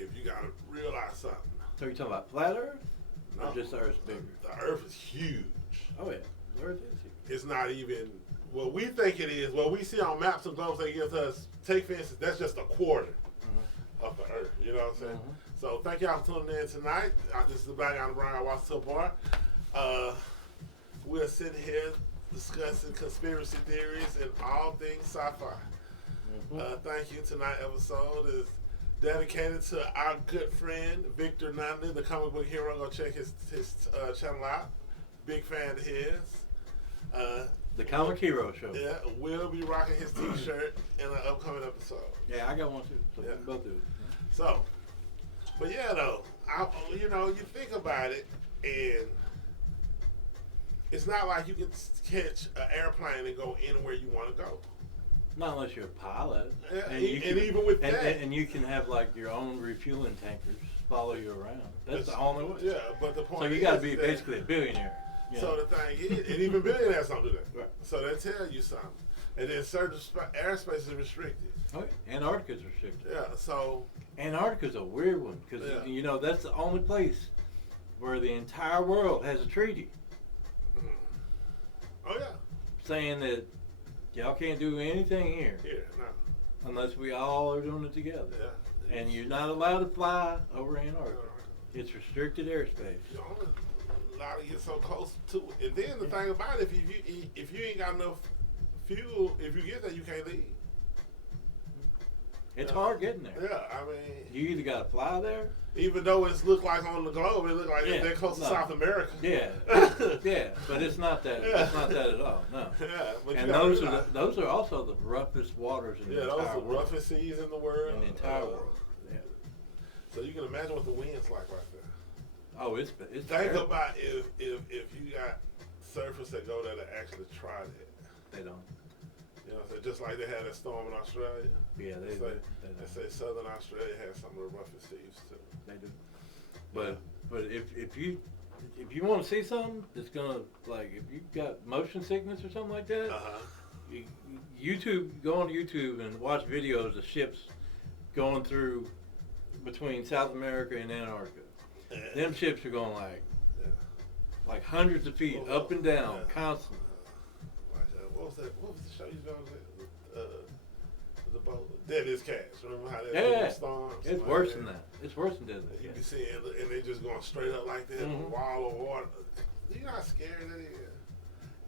if you gotta realize something. So you're talking about flat Earth, No, or just Earth's bigger? the Earth is huge. Oh yeah, the Earth is huge. It's not even what we think it is. What we see on maps and globes they give us. Take for instance, that's just a quarter of the Earth. You know what I'm saying? So thank y'all for tuning in tonight. This is the Black on the Brown. I watch so far. We're sitting here discussing conspiracy theories and all things sci-fi. Thank you. Tonight's episode is dedicated to our good friend Victor Nunley, the comic book hero. Go check his channel out. Big fan of his. The Comic Hero Show. Yeah, we'll be rocking his T-shirt in an upcoming episode. Yeah, I got one too. So Yeah. we can both do it. So, but yeah, though, you think about it, and it's not like you can catch an airplane and go anywhere you want to go. Not unless you're a pilot. Yeah, And you can- even with and, that, and you can have like your own refueling tankers follow you around. That's the only way. Yeah, but the point So you is got to be that- basically a billionaire. You So know? the thing is, and even billionaires don't do that. Right. So they tell you something, and then certain airspace is restricted. Oh, yeah. Antarctica's restricted. Yeah, so Antarctica's a weird one because Yeah. you know that's the only place where the entire world has a treaty oh yeah, saying that y'all can't do anything here here no, unless we all are doing it together. yeah, And you're not allowed to fly over Antarctica. It's restricted airspace. You only allowed to get so close to it. And then the thing about it, if you ain't got enough fuel, if you get there, you can't leave. It's hard getting there. Yeah, I mean, You either got to fly there. even though it's looked like on the globe, it look like Yeah, they're close to no. South America. Yeah, yeah, but it's not that. Yeah. It's not that at all. No. Yeah, but And you gotta those realize- those are also the roughest waters in yeah, the those entire are the world. roughest seas in the world. In the entire world. Yeah. So you can imagine what the wind's like right there. Oh, it's Think terrible. about if you got surfers that go there to actually try that. They don't. You know, so just like they had a storm in Australia. Yeah, they They don't. say Southern Australia has some of the roughest seas too. They do. But if you want to see something that's gonna like if you've got motion sickness or something like that, go on YouTube and watch videos of ships going through between South America and Antarctica. Them ships are going like hundreds of feet up and down constantly. What was that? What was the show you was on? The boat. Deadliest Catch. Remember how that Yeah, storms? it's worse than that. It's worse than Deadly You Catch. can see it, and they just going straight up like that, Mhm. a wall of water. You know how scary that is?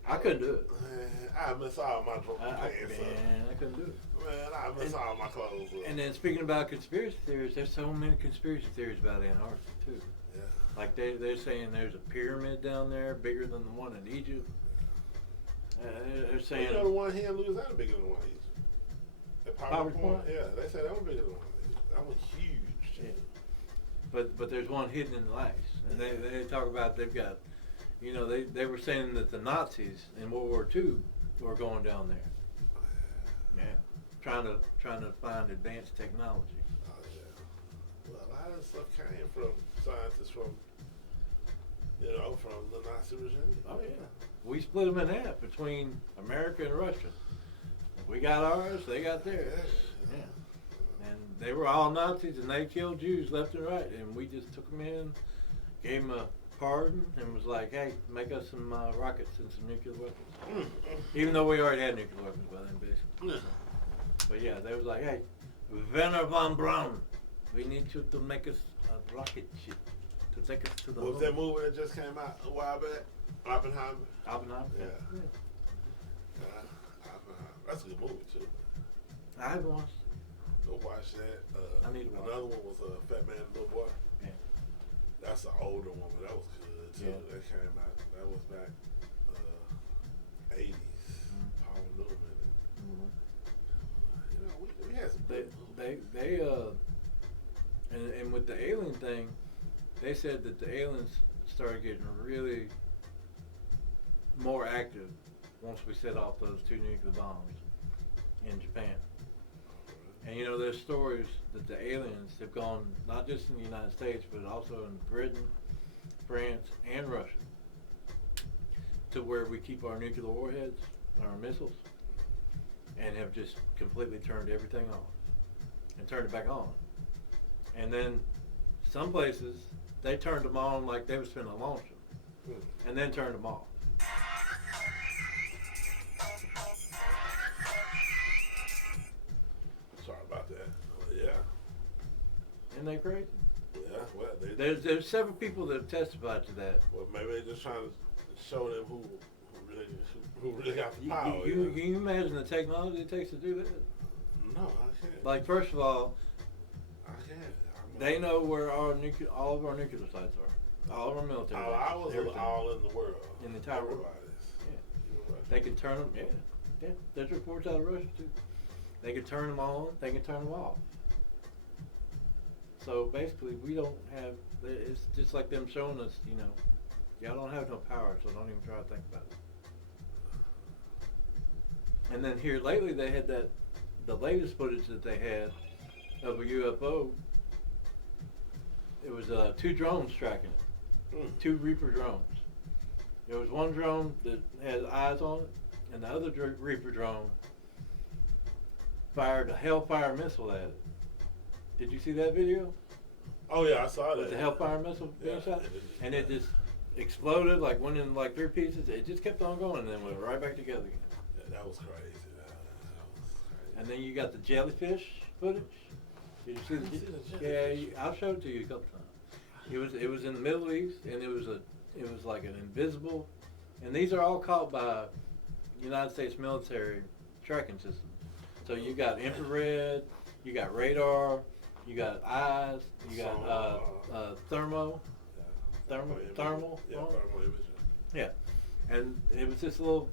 I couldn't do it. Man, I miss all my pants up. Man, I couldn't do it. Man, I miss all my clothes up. And then speaking about conspiracy theories, there's so many conspiracy theories about Antarctica too. Yeah. Like they're saying there's a pyramid down there bigger than the one in Egypt. They're saying You know the one here in Louisiana bigger than the one in Egypt. At Power Point? Yeah, they say that one bigger than the one in Egypt. That one huge. Yeah. But there's one hidden in the ice, and they talk about they've got, you know, they were saying that the Nazis in World War II were going down there. Yeah, trying to find advanced technology. Oh yeah. Well, a lot of this stuff came from scientists from the Nazi regime. Oh yeah, we split them in half between America and Russia. We got ours, they got theirs. Yeah. And they were all Nazis, and they killed Jews left and right. And we just took them in, gave them a pardon, and was like, "Hey, make us some rockets and some nuclear weapons." Even though we already had nuclear weapons by then, basically. But yeah, they was like, "Hey, Werner von Braun, we need you to make us a rocket ship to take us to the What was moon." that movie that just came out a while back? Oppenheimer. Oppenheimer. Yeah. Yeah. Oppenheimer. That's a good movie too. I haven't watched. Go watch that. I need to watch Another one was Fat Man and Little Boy. Yeah. That's an older one, but that was good too. Yeah. That came out. That was back 80s. Paul Newman. You know, we had some good movies. And with the alien thing, they said that the aliens started getting really more active once we set off those 2 nuclear bombs in Japan. And you know, there's stories that the aliens have gone not just in the United States, but also in Britain, France, and Russia, to where we keep our nuclear warheads, our missiles, and have just completely turned everything off and turned it back on. And then some places, they turned them on like they was finna launch them, and then turned them off. Sorry about that. Yeah. Isn't that crazy? Yeah. Well, There's several people that have testified to that. well, maybe they're just trying to show them who really got the power. Can you imagine the technology it takes to do that? No, I can't. Like, first of all, I can't. they know where all of our nuclear sites are, all of our military bases, Ours are everything. all in the world. In the entire world. Everybody's. Yeah. You're right. They can turn them. Yeah. There's reports out of Russia too. They can turn them on. They can turn them off. So basically, we don't have. It's just like them showing us. Y'all don't have no power, so don't even try to think about it. And then here lately, they had the latest footage that they had of a UFO. It was 2 drones tracking it. 2 Reaper drones. There was one drone that had eyes on it, and the other Reaper drone fired a Hellfire missile at it. Did you see that video? Oh yeah, I saw that. With the Hellfire missile being Yeah, shot? And it just exploded, like went in like 3 pieces. It just kept on going and then went right back together again. Yeah, that was crazy. That was crazy. And then you got the jellyfish footage. Did you see I didn't see the Yeah, jellyfish. I'll show it to you a couple times. It was in the Middle East, and it was like an invisible, and these are all caught by United States military tracking systems. So you got infrared, you got radar, you got eyes, you got thermal. Yeah. Thermal. Yeah, Thermal imaging. Yeah, and it was this little.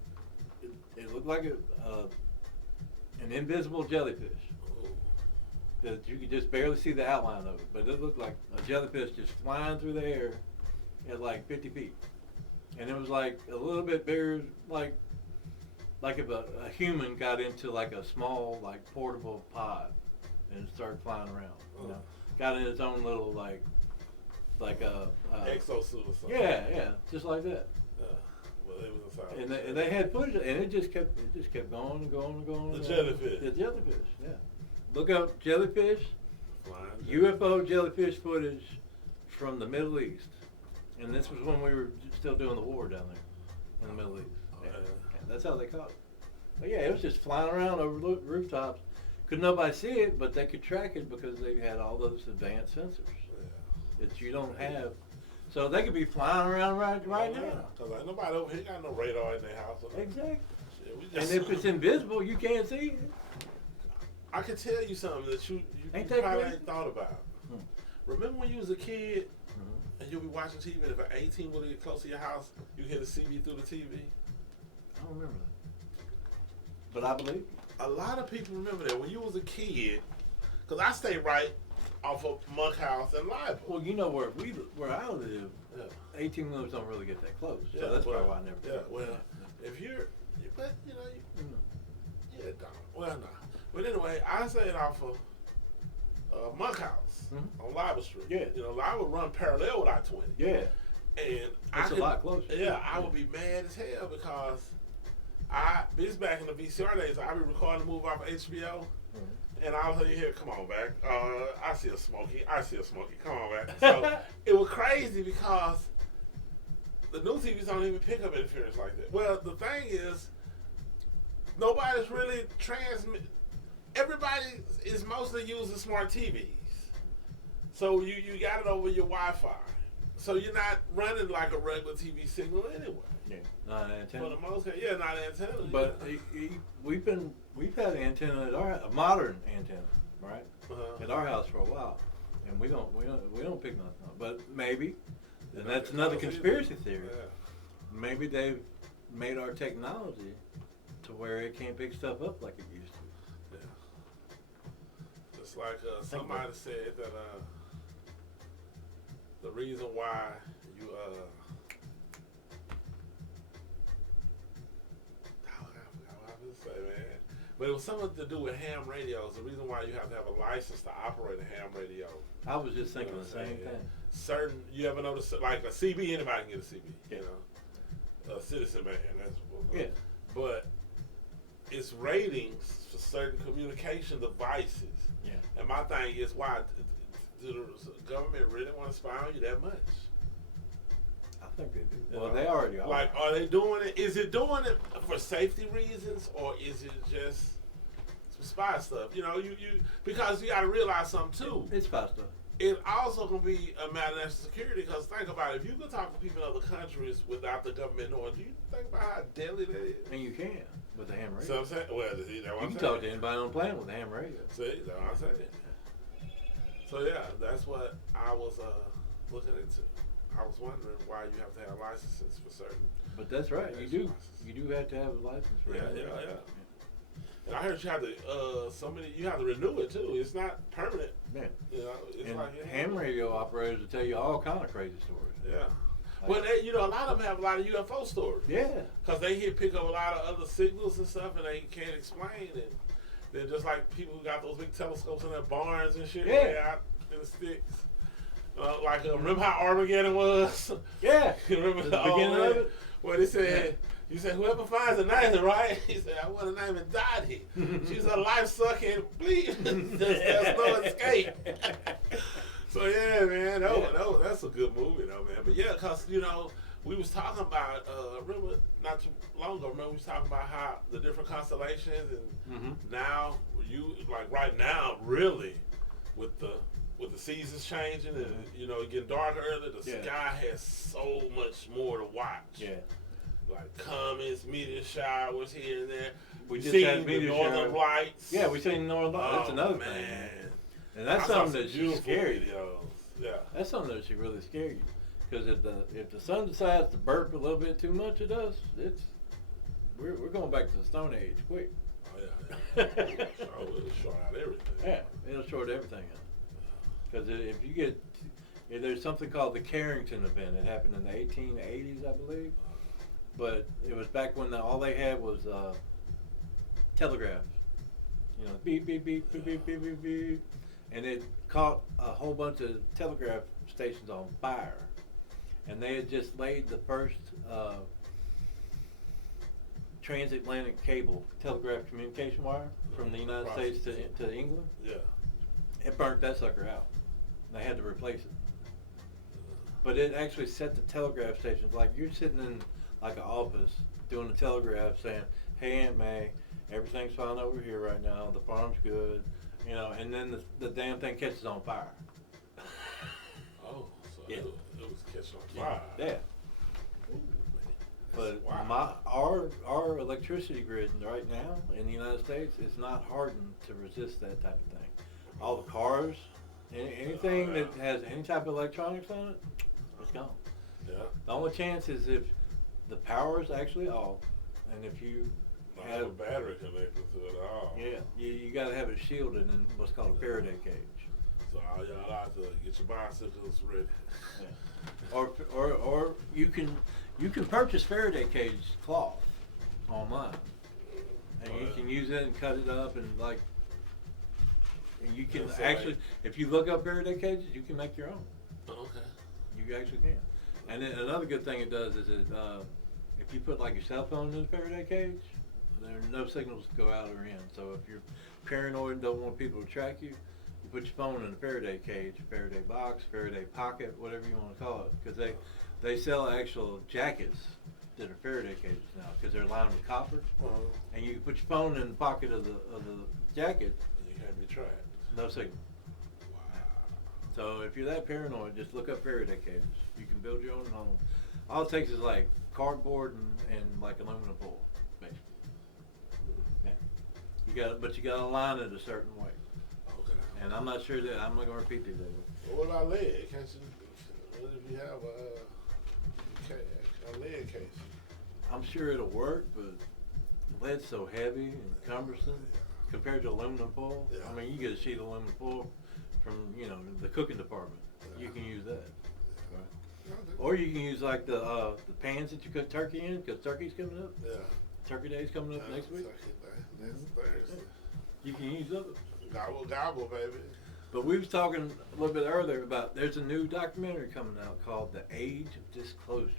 It looked like an invisible jellyfish that you could just barely see the outline of it, but it looked like a jellyfish just flying through the air at like 50 feet, and it was like a little bit bigger, like if a human got into like a small like portable pod and started flying around. Got in its own little like a exosuit or something. Yeah, just like that. Well, it was inside. And they had footage, and it just kept going and going and going. The jellyfish. The jellyfish, yeah. Look up jellyfish, Flying UFO jellyfish footage from the Middle East, and this was when we were still doing the war down there in the Middle East. Yeah. That's how they caught it. But yeah, it was just flying around over rooftops. Could nobody see it, but they could track it because they had all those advanced sensors that you don't have. So they could be flying around right now. Because ain't nobody over here got no radar in their house. Exactly. Shit, And if it's invisible, you can't see it. I can tell you something that you Ain't probably crazy? ain't thought about. Remember when you was a kid and you'll be watching TV, and if an 18 would get close to your house, you hear the CB through the TV? I don't remember that. But I believe. A lot of people remember that when you was a kid, because I stay right off of Monkhouse and Live. Well, you know where I live, 18 wheelers don't really get that close. So that's probably why I never. Yeah, well, if but you know, yeah, don't. Well, no. But anyway, I stayed off of Monkhouse on Live Street. Yeah. You know, I would run parallel with I-20. Yeah. And It's a lot closer. Yeah, I would be mad as hell because this back in the VCR days, I'd be recording a movie off of HBO. And I'll tell you here, come on back. I see a Smokey. Come on back. So it was crazy because the new TVs don't even pick up interference like that. Well, the thing is, nobody's really everybody is mostly using smart TVs. So you got it over your Wi-Fi. So you're not running like a regular TV signal anyway. Yeah. Not an antenna. For the most part, yeah, not an antenna. But we've had an antenna at a modern antenna, right? At our house for a while, and we don't pick nothing up. But maybe, and that's another conspiracy theory. Yeah. Maybe they've made our technology to where it can't pick stuff up like it used to. Yeah. Just like somebody said that the reason why you I forgot what I was gonna say, man. But it was something to do with ham radios. The reason why you have to have a license to operate a ham radio. I was just thinking the same thing. You ever notice like a CB? Anybody can get a CB. Yeah. You know, a Citizen man. That's what. Yeah. But it's ratings for certain communication devices. Yeah. And my thing is why do the government really want to spy on you that much? I think they do. You Well, know? they already are. Like, are they doing it? Is it doing it for safety reasons, or is it just some spy stuff? You know, you because you got to realize something too. It's spy stuff. It also can be a matter of national security, because think about it. If you can talk to people in other countries without the government knowing, do you think about how deadly that is? And you can with the ham radio. So I'm saying, well, that's what You I'm can saying. talk to anybody on the planet with the ham radio. See, that's what I'm saying. So yeah, that's what I was looking into. I was wondering why you have to have licenses for certain. But that's right. You do. You do have to have a license for Yeah, ham radio. yeah. And I heard you have to you have to renew it too. It's not permanent. Yeah. You know, it's And like ham radio operators will tell you all kind of crazy stories. Yeah. Like, Well, they, a lot of them have a lot of UFO stories. yeah. Because they pick up a lot of other signals and stuff, and they can't explain it. They're just like people who got those big telescopes in their barns and shit. Yeah. Way out in the sticks. Remember how Armageddon was? Yeah. You remember The the beginning old of it? Where they said, you said, whoever finds a knife, right? He said, I want to name it Dottie. She's a life sucking bleed. There's no escape. So yeah, man, that's a good movie though, man. But yeah, cause we was talking about remember not too long ago. Remember we was talking about how the different constellations, and now right now, really, with the seasons changing and it getting darker early, the sky has so much more to watch. Yeah. Like comets, meteor showers here and there. We just seen had the meteor northern showers. lights. Yeah, we seen Northern Lights. That's another man. thing. And that's I saw something some that's beautiful scary. videos. Yeah. That's something that should really scare you. Because if the sun decides to burp a little bit too much at us, we're going back to the Stone Age quick. Oh yeah. It'll short out everything. Yeah, it'll short everything out. Because if there's something called the Carrington event. It happened in the 1880s, I believe. But it was back when all they had was telegraphs. Beep, beep, beep, beep, beep, beep, beep, beep. And it caught a whole bunch of telegraph stations on fire. And they had just laid the first transatlantic cable, telegraph communication wire from the United States to England. Yeah. It burnt that sucker out. They had to replace it. But it actually set the telegraph stations, like you're sitting in like an office doing a telegraph saying, hey Aunt May, everything's fine over here right now, the farm's good, and then the damn thing catches on fire. Oh, so Yeah. it was catching on fire. Yeah. Ooh, But wow. our electricity grid right now in the United States is not hardened to resist that type of thing. All the cars, anything that has any type of electronics on it, it's gone. Yeah. The only chance is if the power is actually off, and if you Not have a battery connected to it at all. yeah, you got to have it shielded in what's called a Faraday cage. So all y'all out to get your bicycles ready. Yeah. Or you can purchase Faraday cage cloth online, and you can use it and cut it up and and you can So actually, if you look up Faraday cages, you can make your own. Okay. You actually can. And then another good thing it does is if you put like your cell phone in the Faraday cage, there are no signals to go out or in. So if you're paranoid and don't want people to track you, you put your phone in a Faraday cage, Faraday box, Faraday pocket, whatever you want to call it, because they sell actual jackets that are Faraday cages now because they're lined with copper, and you can put your phone in the pocket of the jacket, And you can't be tracked. no signal. Wow. So if you're that paranoid, just look up Faraday cages. You can build your own at home. All it takes is like cardboard and like aluminum foil, basically. Yeah. But you gotta line it a certain way. Okay. And I'm not sure that I'm not gonna repeat these. Well, what about lead? Can't you? What if you have a lead case? I'm sure it'll work, but lead's so heavy and cumbersome compared to aluminum foil. Yeah. I mean, you get a sheet of aluminum foil from the cooking department. Yeah. You can use that. Okay. Or you can use like the pans that you cook turkey in, because turkey's coming up. Yeah. Turkey Day's coming up next week. Next Thursday. You can use those. Gobble gobble, baby. But we was talking a little bit earlier about there's a new documentary coming out called The Age of Disclosure.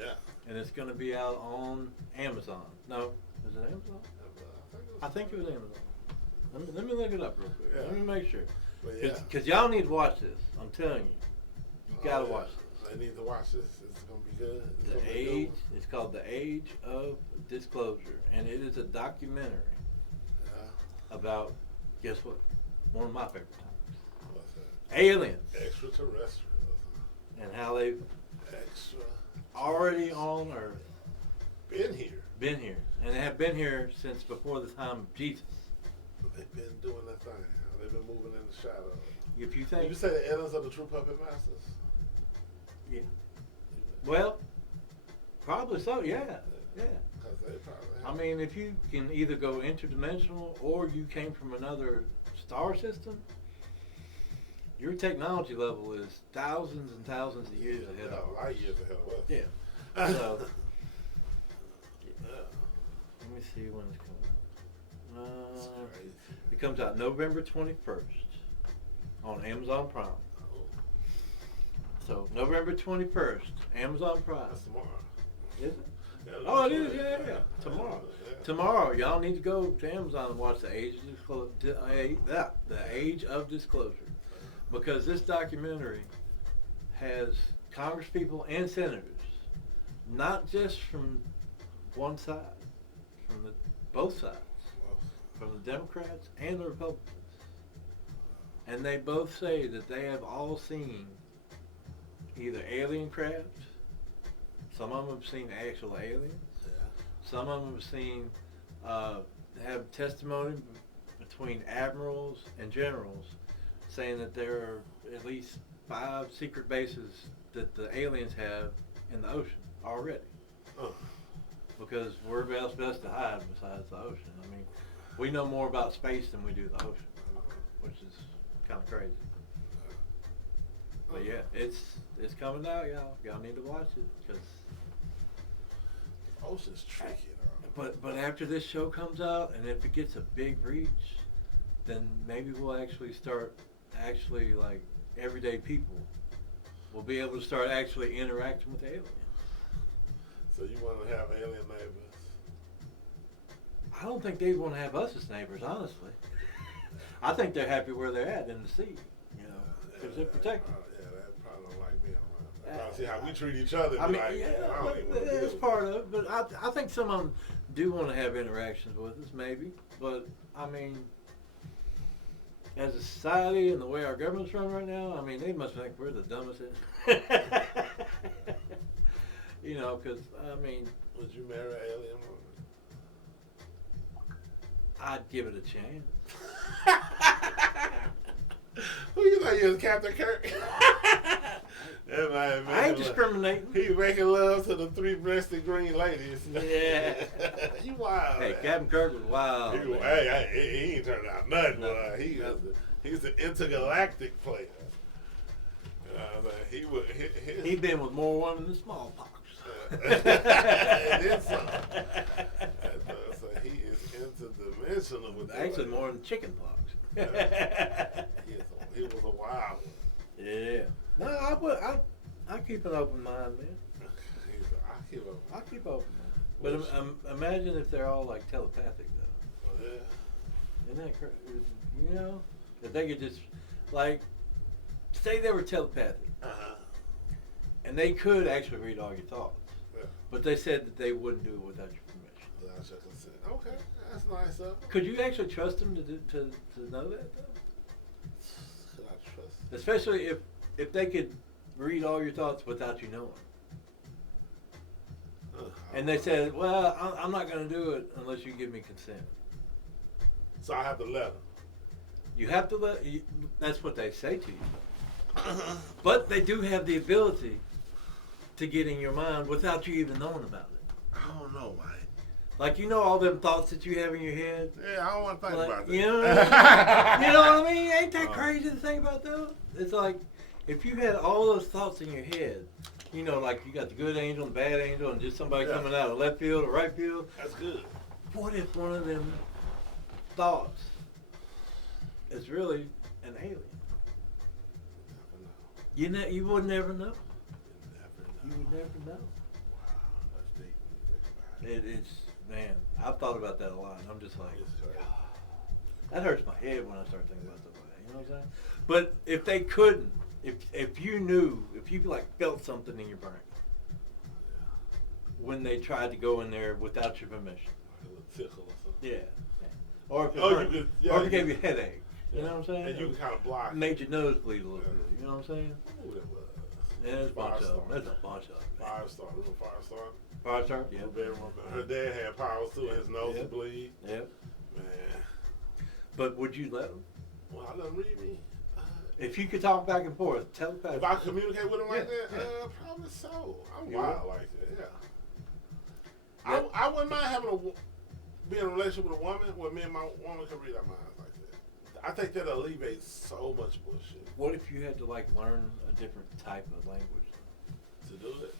Yeah. And it's going to be out on Amazon. No, is it Amazon? I think it was Amazon. Let me look it up real quick. Yeah. Let me make sure. But yeah, Because y'all need to watch this. I'm telling you. You gotta watch this. They need to watch this. It's gonna be good. It's called The Age of Disclosure, and it is a documentary about, guess what? One of my favorite topics. What's that? Aliens. Extraterrestrials. And how they've already on Earth been here, and they have been here since before the time of Jesus. They've been doing their thing. They've been moving in the shadows. If you Did think, you say the aliens are the true puppet masters? yeah, well, probably so. Yeah. Because they probably I mean, if you can either go interdimensional or you came from another star system, your technology level is thousands and thousands of years ahead of light years ahead of us. Yeah. So, let me see when it's coming out. It's crazy. It comes out November 21st on Amazon Prime. Oh, So November 21st, Amazon Prime. that's tomorrow. Is it? Yeah, Oh, it that's is. right. Yeah. Tomorrow. Yeah. Tomorrow, y'all need to go to Amazon and watch The Age of Disclosure, because this documentary has congresspeople and senators, not just from one side, from both sides, from the Democrats and the Republicans, and they both say that they have all seen either alien craft. Some of them have seen actual aliens. Some of them have seen, have testimony between admirals and generals saying that there are at least 5 secret bases that the aliens have in the ocean already. Because where else best to hide besides the ocean? I mean, we know more about space than we do the ocean, which is kind of crazy. But yeah, it's coming out, y'all. Y'all need to watch it, because Ocean's tricky, though. But after this show comes out, and if it gets a big reach, then maybe we'll actually start like everyday people will be able to start actually interacting with aliens. So you want to have alien neighbors? I don't think they want to have us as neighbors, honestly. I think they're happy where they're at in the sea, because they're protected. Yeah, they probably don't like me around. They probably see how we treat each other. I mean, like, yeah, I don't even wanna that's deal with part of it. But I think some of them do want to have interactions with us, maybe. But I mean, as a society and the way our government's run right now, I mean, they must think we're the dumbest. Because I mean, Would you marry an alien woman? I'd give it a chance. Who you think you is, Captain Kirk? That man I ain't making discriminating. He making love to the 3-breasted green ladies. Yeah. You wild. Hey, man. Captain Kirk was wild. He, man. he ain't turned out nothing. No. He's an intergalactic player. He been with more women than smallpox. And then some. So he is interdimensional with Actually, more than chicken pox. He was a wild one. Yeah. No, I keep an open mind, man. I keep open mind. But imagine if they're all like telepathic, though. Yeah. Isn't that crazy? If they could just, like, say they were telepathic, and they could actually read all your thoughts, but they said that they wouldn't do it without your permission. Without your consent. Okay, that's nice of them. Could you actually trust them to know that, though? Could I trust? Especially if they could read all your thoughts without you knowing. And they said, well, I'm not going to do it unless you give me consent. So I have to let them. You have to that's what they say to you. But they do have the ability to get in your mind without you even knowing about it. I don't know, man. Like, all them thoughts that you have in your head? Yeah, I don't want to think about that. You know what I mean? Ain't that crazy to think about, though? It's like, if you had all those thoughts in your head, like you got the good angel and the bad angel and just somebody coming out of left field or right field. That's good. What if one of them thoughts is really an alien? You would never know. You would never know. Wow, that's deep when you think about it. It's, man, I've thought about that a lot. And I'm just like, It's crazy. that hurts my head when I start thinking about stuff like that. You know what I'm saying? But if they couldn't, if you knew, if you like felt something in your brain when they tried to go in there without your permission. Like a little tickle or something. Yeah. Or if it, Oh, hurt, you could, yeah, or if it gave you a headache. Yeah. You know what I'm saying? And you can kind of block. Made your nose bleed a little Yeah. bit. You know what I'm saying? Who that was? Yeah, there's a bunch of them. Firestar. There's a bunch of them. Firestar. Remember Firestar? Firestar? Yeah. Her bedroom. Her dad had powers too. His nose Yeah. would bleed. Yeah. Man. But would you let them? Well, I let him read me. If you could talk back and forth, telepathy. If I communicate with him like Yeah, that, yeah. probably so. I'm You wild would? like that. Yeah. Yeah. I wouldn't mind having be in a relationship with a woman where me and my woman can read our minds like that. I think that alleviates so much bullshit. What if you had to like learn a different type of language? To do it.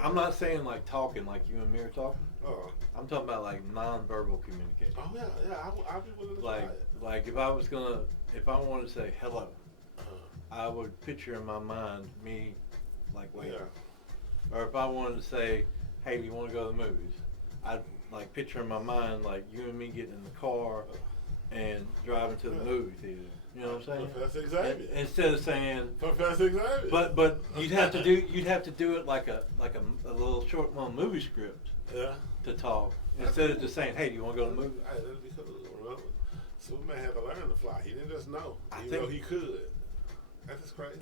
I'm not saying like talking like you and me are talking. Oh. I'm talking about like nonverbal communication. Oh yeah. I'd be willing to Like try it. like if I wanted to say hello, Uh-huh. I would picture in my mind me like waiting. Yeah. Or if I wanted to say, hey, do you want to go to the movies? I'd like picture in my mind like you and me getting in the car and driving to the movie theater. You know what I'm saying? Professor Xavier. Instead of saying, Professor Xavier. but you'd have to do it like a little short little movie script Yeah. to talk instead of just saying, hey, do you want to go to the movie? Hey, that'd be cool. Remember, Superman had to learn to fly. He didn't just know. I Even think- though he could. That's just crazy.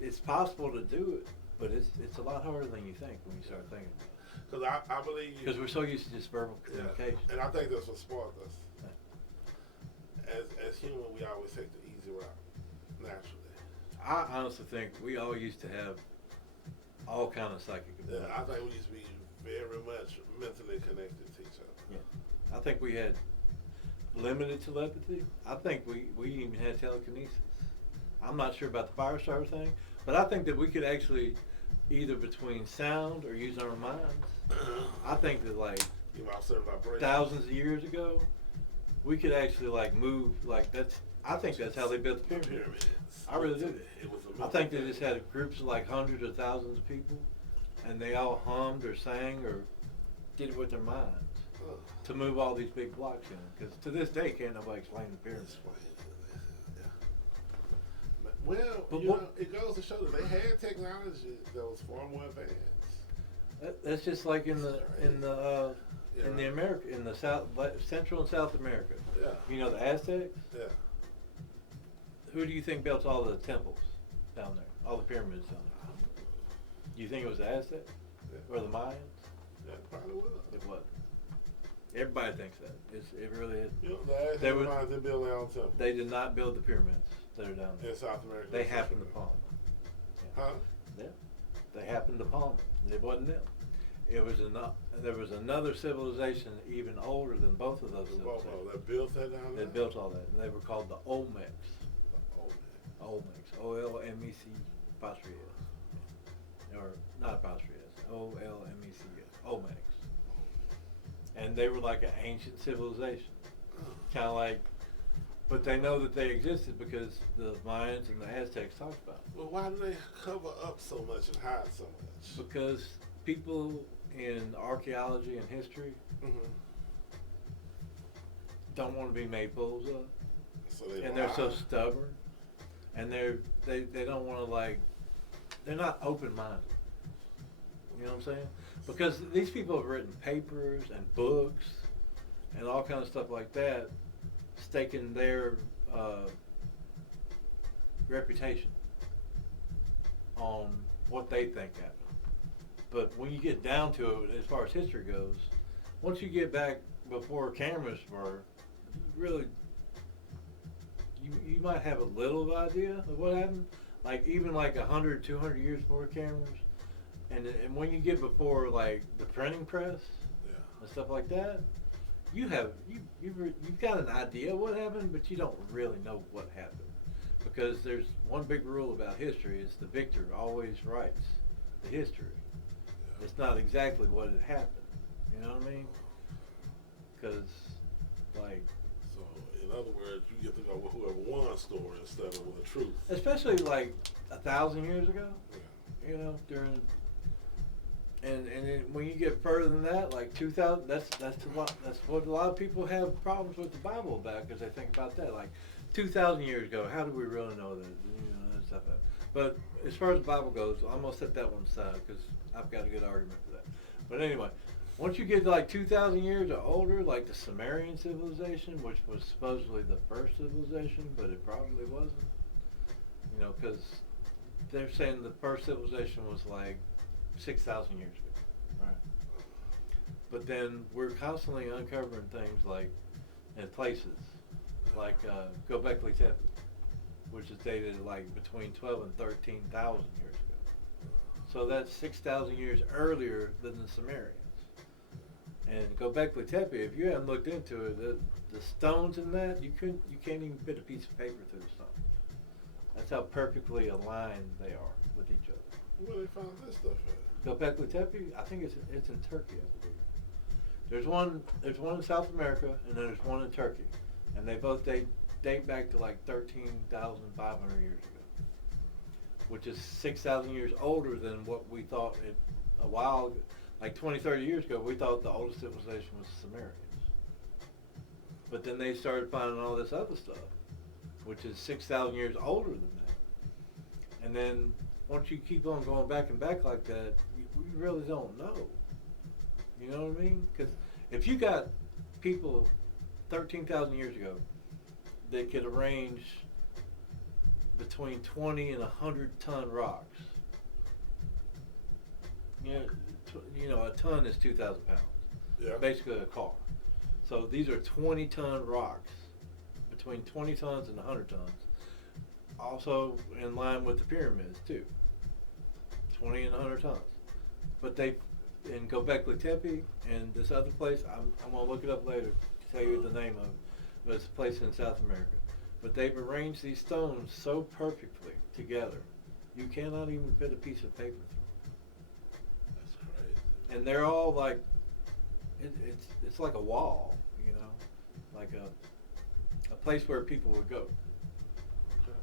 It's possible to do it, but it's a lot harder than you think when you start thinking about it. Because I believe. Because we're so used to just verbal Yeah. communication. And I think that's what spoiled us. As human, we always take the easy route, naturally. I honestly think we all used to have all kind of psychic Yeah, abilities. I think we used to be very much mentally connected to each other. Yeah. I think we had limited telepathy. I think we even had telekinesis. I'm not sure about the Firestar thing, but I think that we could actually either between sound or using our minds. I think that like You know, certain vibrations. thousands of years ago, we could actually like move like that's. I think that's how they built the pyramids. I really do. It was a I think they just had groups of like hundreds or thousands of people, and they all hummed or sang or did it with their minds to move all these big blocks in. Because to this day, can't nobody explain the pyramids. Well, But you what- know, it goes to show that they had technology that was far more advanced. That's just like in the Yeah. America in the Central and South America. Yeah. You know the Aztecs. Yeah. Who do you think built all the temples down there? All the pyramids down there? Do you think it was the Aztecs Yeah. or the Mayans? Yeah, probably was. It was. Everybody thinks that. It really is. You know, the Aztecs They would- reminds them build their own temple. They did not build the pyramids that are down there. In South America. They South happened America. upon them. Huh? Yeah. They happened upon them. It wasn't them. It was there was another civilization even older than both of those The Bobo civilizations that built that down there. that built all that. And they were called the Olmecs. Oh, man. Olmecs. O-L-M-E-C apostrophe S. Or not apostrophe S. O-L-M-E-C-S. Olmecs. And they were like an ancient civilization. Kind of like, but they know that they existed because the Mayans and the Aztecs talked about it. Well, why do they cover up so much and hide so much? Because people in archaeology and history Mm-hmm. don't want to be made fools of, So they and they're so lie. stubborn, and they don't want to like, they're not open minded. You know what I'm saying? Because these people have written papers and books and all kind of stuff like that, staking their reputation on what they think happened. But when you get down to it, as far as history goes, once you get back before cameras were, really, you might have a little idea of what happened. Like even like 100, 200 years before cameras, and when you get before like the printing press Yeah. and stuff like that, you've got an idea what happened, but you don't really know what happened. Because there's one big rule about history: is the victor always writes the history. Yeah. It's not exactly what had happened. You know what I mean? Because, like, So, in other words, you get to know whoever won story instead of the truth. especially like 1,000 years ago, Yeah. you know, during, and then when you get further than that, like 2,000, that's what a lot of people have problems with the Bible about, because they think about that, like 2,000 years ago, how do we really know that? You know, that stuff. But as far as the Bible goes, I'm gonna set that one aside because I've got a good argument for that. But anyway, once you get to like 2,000 years or older, like the Sumerian civilization, which was supposedly the first civilization, but it probably wasn't. You know, because they're saying the first civilization was like 6,000 years ago, right? But then we're constantly uncovering things like in places like Göbekli Tepe, which is dated like between 12 and 13,000 years ago. So that's 6,000 years earlier than the Sumerians. And Göbekli Tepe, if you haven't looked into it, the stones in that you can't even fit a piece of paper through the stone. That's how perfectly aligned they are with each other. Where they found this stuff at? Göbekli Tepe, I think it's in Turkey, I believe. There's one in South America, and then there's one in Turkey, and they both date back to like 13,500 years ago, which is 6,000 years older than what we thought a while, like 20, 30 years ago. We thought the oldest civilization was the Sumerians, but then they started finding all this other stuff, which is 6,000 years older than that. And then once you keep on going back and back like that, we really don't know. You know what I mean? Because if you got people 13,000 years ago that could arrange between 20 and 100-ton rocks, you know, a ton is 2,000 pounds. Yeah. Basically a car. So these are 20-ton rocks, between 20 tons and 100 tons. Also in line with the pyramids too. 20 and 100 tons. But they, in Göbekli Tepe and this other place, I'm gonna look it up later to tell you the name of it, but it's a place in South America. But they've arranged these stones so perfectly together, you cannot even fit a piece of paper through. That's crazy. And they're all like, it's like a wall, you know, like a place where people would go. Okay.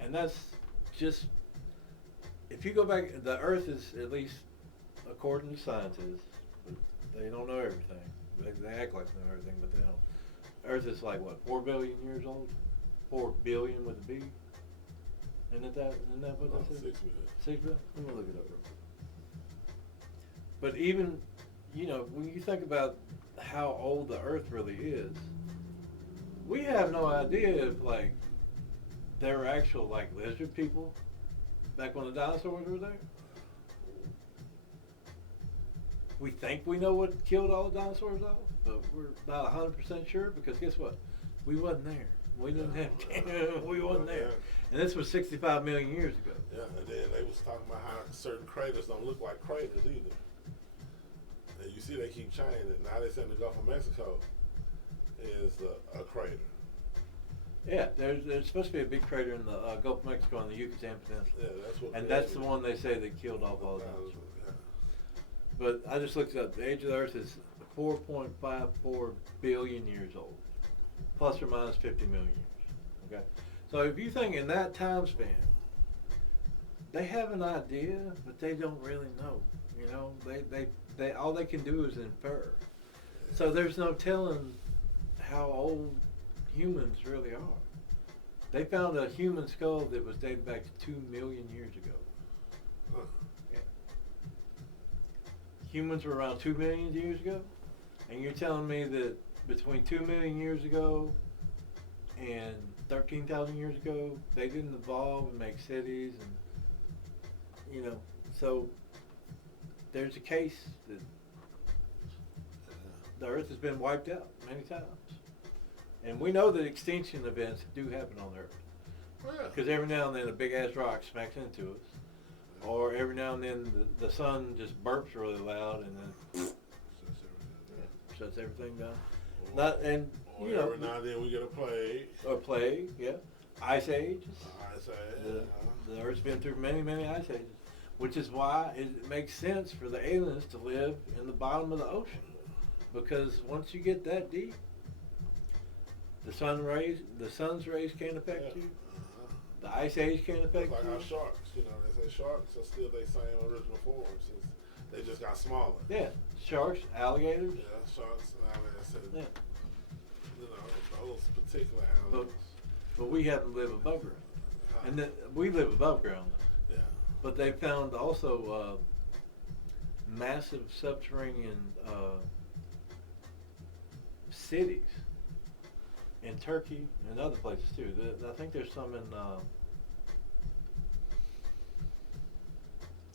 And that's just, if you go back, the Earth is, at least according to scientists, but they don't know everything. They act like they know everything, but they don't. Earth is like what, 4 billion years old? 4 billion with a B? Isn't that what that says? 6 billion. 6 billion? Let me look it up real quick. But even, you know, when you think about how old the Earth really is, we have no idea if like there were actual like lizard people back when the dinosaurs were there. We think we know what killed all the dinosaurs off, but we're not 100% sure because guess what? We wasn't there. We didn't have. We wasn't there. And this was 65 million years ago. Yeah, and then they was talking about how certain craters don't look like craters either. And you see they keep changing it. Now they saying the Gulf of Mexico is a crater. Yeah, there's supposed to be a big crater in the Gulf of Mexico on the Yucatan Peninsula. Yeah, that's what. And that's the one they say that killed off all the dinosaurs. Yeah. But I just looked it up. The age of the Earth is 4.54 billion years old, plus or minus 50 million years. Okay, so if you think in that time span, they have an idea, but they don't really know. You know, they all they can do is infer. So there's no telling how old humans really are. They found a human skull that was dated back to 2 million years ago. Huh. Yeah. Humans were around 2 million years ago, and you're telling me that between 2 million years ago and 13,000 years ago, they didn't evolve and make cities, and you know, so there's a case that the Earth has been wiped out many times. And we know that extinction events do happen on Earth. Oh, yeah. Because every now and then a big ass rock smacks into us. Or every now and then the sun just burps really loud and then shuts everything down. Or every now and then we get a plague. Or plague, yeah. Ice age. Ice age. The Earth's been through many, many ice ages. Which is why it makes sense for the aliens to live in the bottom of the ocean. Because once you get that deep, the sun's rays can't affect you. The ice age can't affect like you. our sharks, you know, they say sharks are still their same original forms. They just got smaller. Yeah, sharks, alligators. Yeah, sharks, alligators. Yeah. you know, those particular animals. But we happen to live above ground, and we live above ground. Yeah. But they found also massive subterranean cities in Turkey and other places too. I think there's some in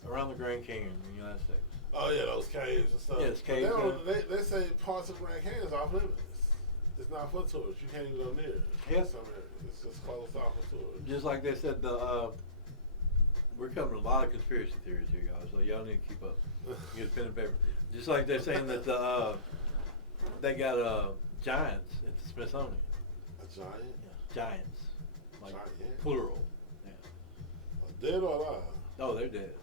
around the Grand Canyon in the United States. Oh yeah, those caves and stuff. Yes, But caves, they say parts of Grand Canyon is off limits. It's not for tourists. You can't even go near it. Yeah. Some areas. It's just closed off for tourists. Just like they said, we're covering a lot of conspiracy theories here, guys. So y'all need to keep up. Get a pen and paper. Just like they're saying that they got giants at the Smithsonian. A giant? Yeah, giants, like Giant? plural. Yeah. Dead or alive? Oh, they're dead.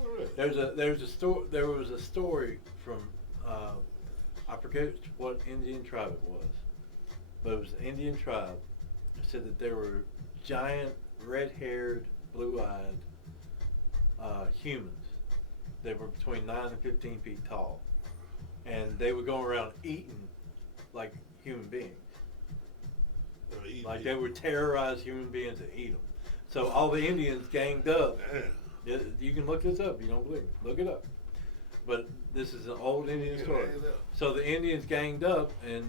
Oh, really? There was a story from I forget what Indian tribe it was, but it was an Indian tribe that said that there were giant, red-haired, blue-eyed humans. They were between 9 and 15 feet tall, and they would go around eating like human beings. Like they would terrorize human beings and eat them. So all the Indians ganged up. Damn. You can look this up. You don't believe me? Look it up. But this is an old Indian story. So the Indians ganged up and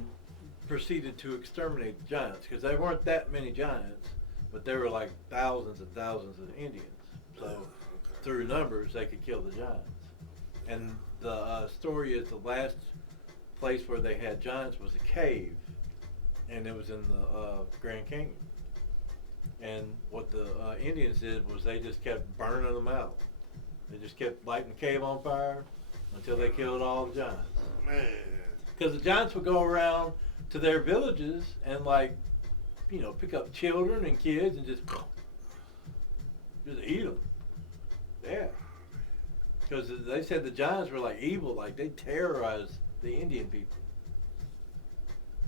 proceeded to exterminate the giants because there weren't that many giants, but there were like thousands and thousands of Indians. So through numbers, they could kill the giants. And the story is the last place where they had giants was a cave, and it was in the Grand Canyon. And what the Indians did was they just kept burning them out. They just kept lighting the cave on fire until they killed all the giants. Man. Because the giants would go around to their villages and pick up children and kids and just eat them. Yeah. Because they said the giants were like evil, like they terrorized the Indian people.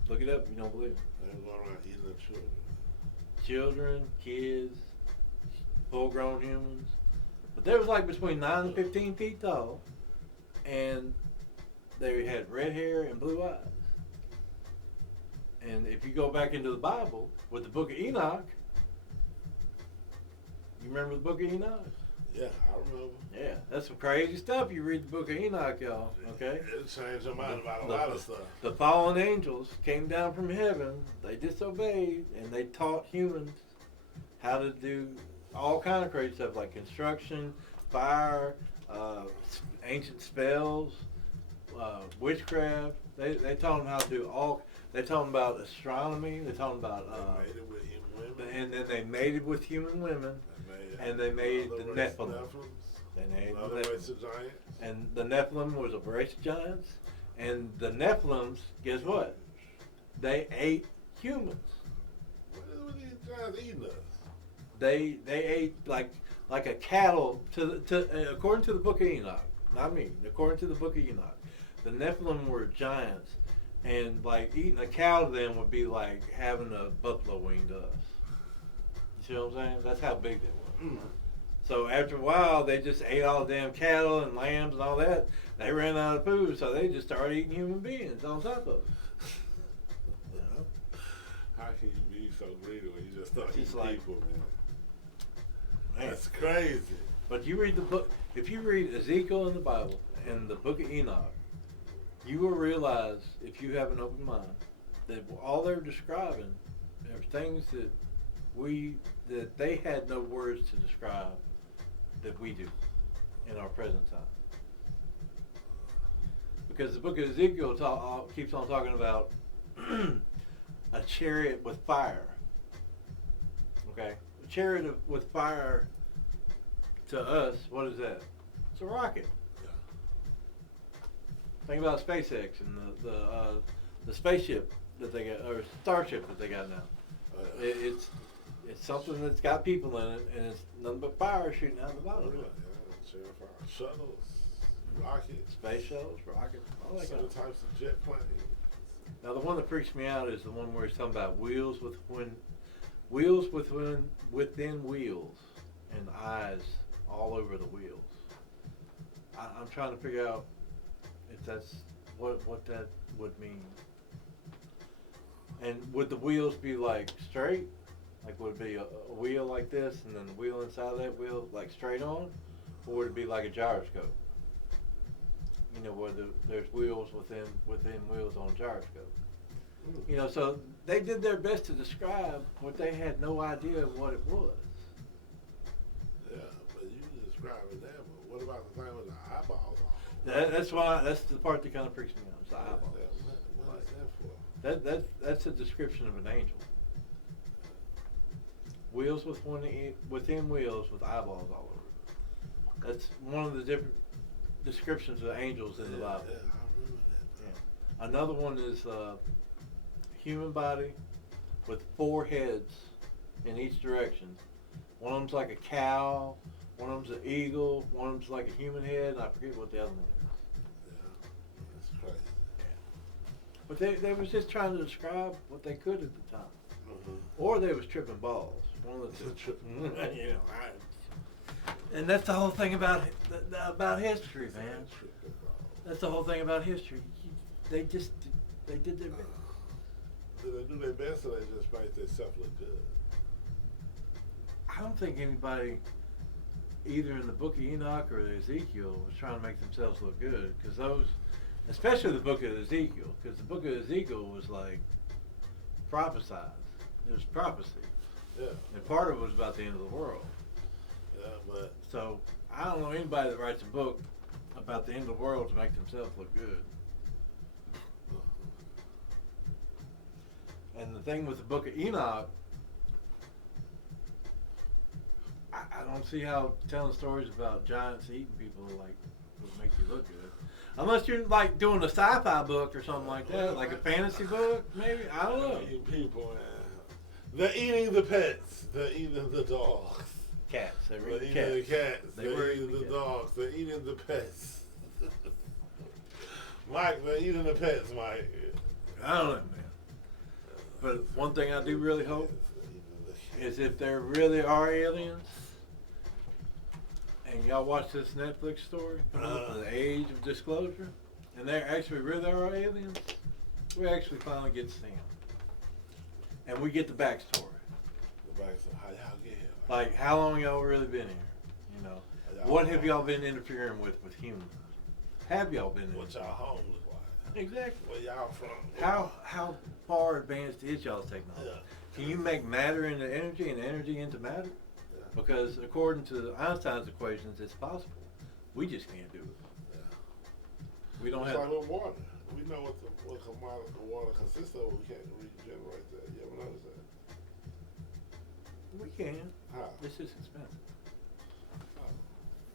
Look it up if you don't believe me. They were going around eating the children. Children, kids, full-grown humans. But they was like between 9 and 15 feet tall, and they had red hair and blue eyes. And if you go back into the Bible with the Book of Enoch, you remember the Book of Enoch? Yeah, I remember. Yeah, that's some crazy stuff. You read the Book of Enoch, y'all. Okay. It changed your mind about a lot of stuff. The fallen angels came down from heaven. They disobeyed, and they taught humans how to do all kind of crazy stuff like construction, fire, ancient spells, witchcraft. They taught them how to do all. They taught them about astronomy. They taught them about. They mated with human women. And then they mated with human women. And they made the Nephilim. They made the Nephilim. And the Nephilim was a race of giants. And the Nephilims, guess what? They ate humans. What are these giants eating us? They ate like a cattle according to the Book of Enoch. Not me. According to the Book of Enoch, the Nephilim were giants, and like eating a cow to them would be like having a buffalo wing to us. You see what I'm saying? That's how big they were. So after a while, they just ate all the damn cattle and lambs and all that. They ran out of food, so they just started eating human beings on top of it. You know? How can you be so greedy when you just start eating people, Man. That's crazy. But you read the book, if you read Ezekiel in the Bible and the Book of Enoch, you will realize, if you have an open mind, that all they're describing are things that they had no words to describe that we do in our present time. Because the Book of Ezekiel keeps on talking about a chariot with fire. Okay? A chariot with fire to us, what is that? It's a rocket. Yeah. Think about SpaceX and the spaceship that they got, or starship that they got now. It's something that's got people in it, and it's nothing but fire shooting out of the bottom of it. Yeah, shuttles, rockets, Space shuttles, rockets, all that kind certain of types of jet planes. Now the one that freaks me out is the one where he's talking about within wheels, and eyes all over the wheels. I'm trying to figure out if that's what that would mean. And would the wheels be like straight? Like would it be a wheel like this and then the wheel inside of that wheel like straight on? Or would it be like a gyroscope? You know, where there's wheels within wheels on a gyroscope. You know, so they did their best to describe what they had no idea what it was. Yeah, but you describing that, but what about the thing with the eyeballs on? That's the part that kind of freaks me out. Is the eyeballs. What is that for? That's a description of an angel. Wheels within wheels with eyeballs all over. That's one of the different descriptions of angels in the Bible. Yeah, I remember that. Yeah. Another one is human body with 4 heads in each direction. One of them's like a cow, one of them's an eagle, one of them's like a human head, and I forget what the other one is. Yeah, that's crazy. But they was just trying to describe what they could at the time. Mm-hmm. Or they was tripping balls. One of the two. You know, and that's the whole thing about history, man. That's the whole thing about history. They did their best. Did they do their best, or they just made themselves look good? I don't think anybody, either in the Book of Enoch or Ezekiel, was trying to make themselves look good, because those, especially the Book of Ezekiel, because the Book of Ezekiel was like prophesied. It was prophecy. Yeah. And part of it was about the end of the world. Yeah, but So I don't know anybody that writes a book about the end of the world to make themselves look good. And the thing with the Book of Enoch, I don't see how telling stories about giants eating people like would make you look good. Unless you're like doing a sci-fi book or something like that, like a fantasy book, maybe. I don't know. eating people, man. They're eating the pets. They're eating the dogs. Cats. They were They're eating eating the cats. cats. They They're were eating eating the cats. dogs. They're eating the pets. Mike, they're eating the pets, Mike. I don't know, man. But one thing I do really hope is if there really are aliens, and y'all watch this Netflix story, The Age of Disclosure, and there actually really are aliens, we actually finally get to see them. And we get the backstory. The back said, how y'all get here? Like, how long y'all really been here? You know, what have y'all been interfering with humans? Have y'all been What y'all home look like? Exactly. Where y'all from? How far advanced is y'all's technology? Yeah. Can you make matter into energy and energy into matter? Yeah. Because according to Einstein's equations, it's possible. We just can't do it. Yeah. We don't It's have. like with water. We know what commodity water consists of, but we can't regenerate that. You ever notice that? We can. How? It's just expensive. How?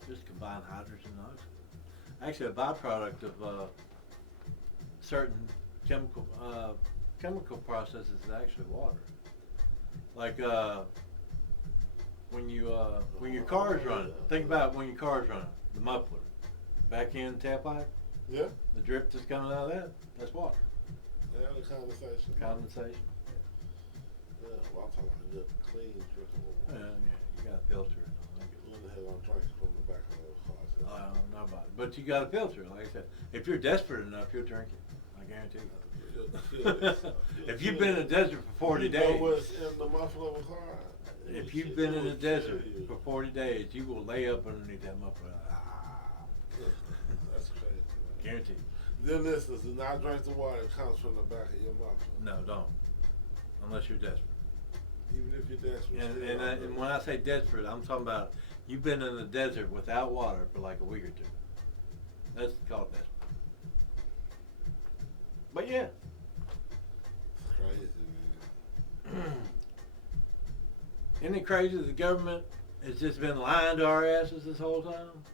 Just combine hydrogen and oxygen. Actually, a byproduct of certain chemical processes is actually water. Like when your car's running. Think about when your car's running. The muffler, back end tailpipe, Yeah? the drip that's coming out of that. That's water. Yeah, the condensation. Condensation. Yeah, well, I'm talking about good, clean, drinkable Yeah, water. you got to filter it. When the hell I'm drinking from the back of the car? I don't know about it, but you got to filter it. Like I said, if you're desperate enough, you'll drink it. I guarantee you. If you've been in the desert for 40 you days, know what's in the muffler of a car? if you've been in the desert for 40 days, you will lay up underneath that muffler. That's crazy, man. Guaranteed. Dear listeners, do not drink the water that comes from the back of your muffler. No, don't. Unless you're desperate. Even if you're desperate. And when I say desperate, I'm talking about you've been in the desert without water for like a week or two. That's called desperate. But yeah. It's crazy, man. Isn't it crazy that the government has just been lying to our asses this whole time?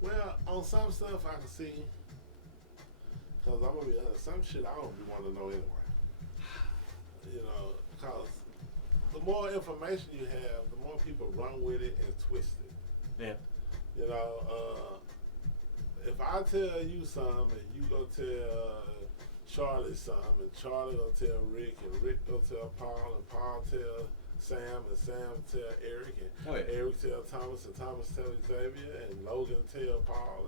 Well, on some stuff I can see, because I'm going to be honest, some shit I don't want to know anyway. You know, because the more information you have, the more people run with it and twist it. Yeah. You know, if I tell you something and you go tell Charlie something, and Charlie go tell Rick, and Rick go tell Paul, and Paul tell Sam, and Sam tell Eric, and Eric tell Thomas, and Thomas tell Xavier, and Logan tell Paul,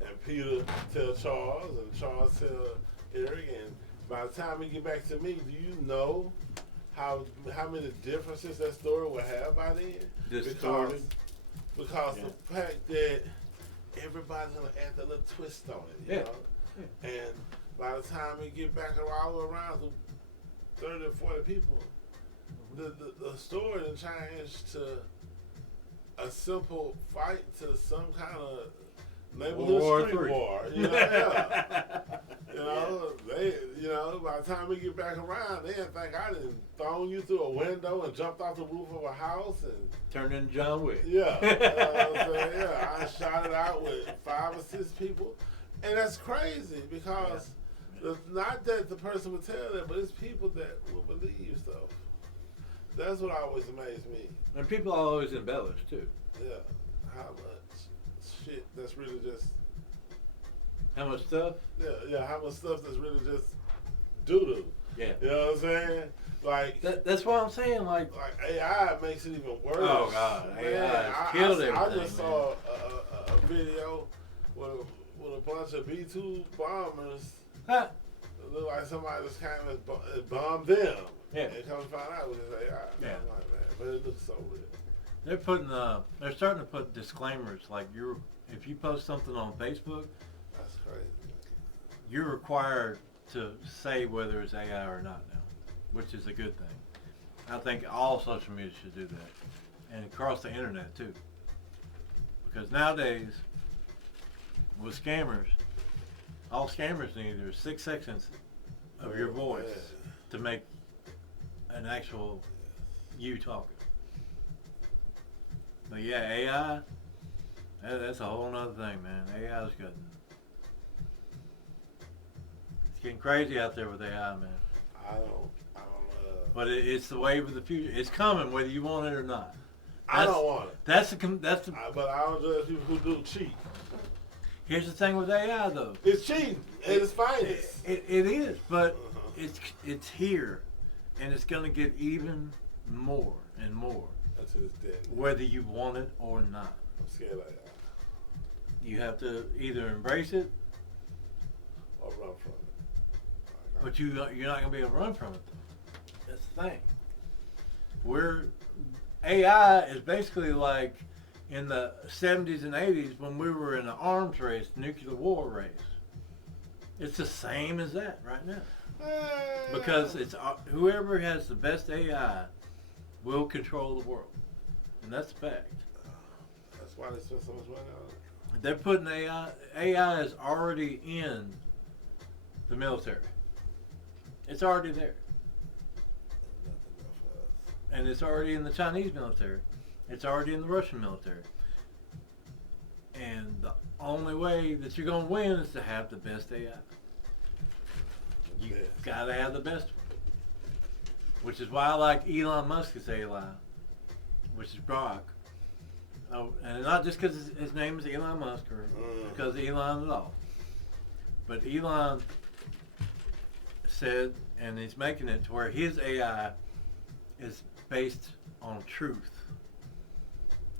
and Peter tell Charles, and Charles tell Eric, and by the time we get back to me, do you know how many differences that story will have by then? Distorted. Because the fact that everybody's gonna add a little twist on it, you know? And by the time we get back all around to 30 or 40 people, the story done changed to a simple fight to some kind of neighborhood street war. You know, by the time we get back around, they didn't think I done thrown you through a window and jumped off the roof of a house and turned into John Wick. Yeah, I shot it out with 5 or 6 people, and that's crazy because not that the person would tell that, but it's people that will believe stuff. That's what always amazed me. And people always embellish too. Yeah, how much shit that's really just. How much stuff? Yeah, how much stuff that's really just doo-doo. Yeah. You know what I'm saying? Like that's what I'm saying. Like AI makes it even worse. Oh God, Man, AI has killed everything. I just saw a video with a bunch of B-2 bombers. Huh. It looked like somebody just came and bombed them. Yeah. And come to find out it was just AI. Yeah. I'm like, man, but it looks so real. They're starting to put disclaimers like if you post something on Facebook, That's crazy. you're required to say whether it's AI or not now, which is a good thing. I think all social media should do that, and across the internet too. Because nowadays, with scammers, all scammers need is 6 seconds of your voice to make an actual you talking. But yeah, AI, that's a whole nother thing, man. AI's getting, it's getting crazy out there with AI, man. I don't But it's the wave of the future. It's coming, whether you want it or not. I don't want it. That's the. But I don't judge people who do cheat. Here's the thing with AI, though. It's cheating at its finest. It is, but it's here, and it's gonna get even more and more. Until it's dead. Whether you want it or not. I'm scared of AI. You have to either embrace it, Or run from it. but you're not gonna be able to run from it. Though. That's the thing. AI is basically like in the 70s and 80s when we were in an arms race, nuclear war race. It's the same as that right now. Because it's whoever has the best AI will control the world. And that's a fact. That's why they spend so much money on it. They're putting AI is already in the military. It's already there. And it's already in the Chinese military. It's already in the Russian military. And the only way that you're going to win is to have the best AI. You got to have the best one. Which is why I like Elon Musk's AI, which is Grok. Oh, and not just because his name is Elon Musk or because of Elon at all. But Elon said, and he's making it to where his AI is based on truth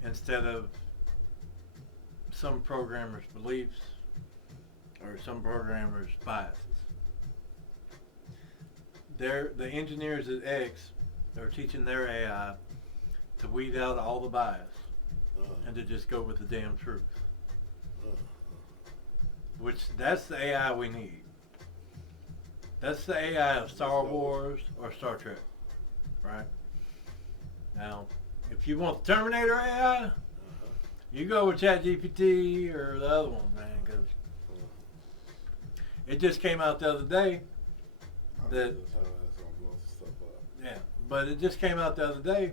instead of some programmer's beliefs or some programmer's biases. The engineers at X are teaching their AI to weed out all the bias and to just go with the damn truth. Which, that's the AI we need. That's the AI of Star Wars or Star Trek, right? Now, if you want the Terminator AI, you go with ChatGPT or the other one, man, because it just came out the other day that, but it just came out the other day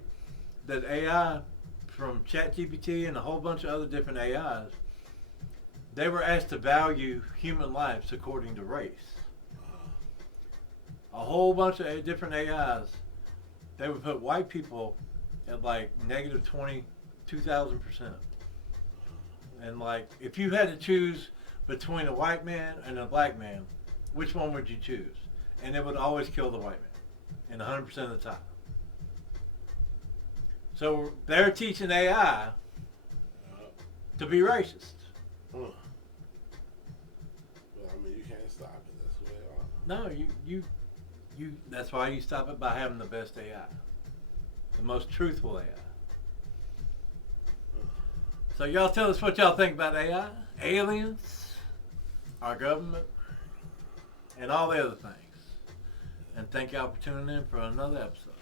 that AI from ChatGPT and a whole bunch of other different AIs, they were asked to value human lives according to race. A whole bunch of different AIs, they would put white people at like negative 2,000%. And like, if you had to choose between a white man and a black man, which one would you choose? And it would always kill the white man, and 100% of the time. So they're teaching AI to be racist. Well, I mean, you can't stop it. That's where they are. No, you. That's why you stop it by having the best AI, the most truthful AI. So y'all tell us what y'all think about AI, aliens, our government, and all the other things. And thank y'all for tuning in for another episode.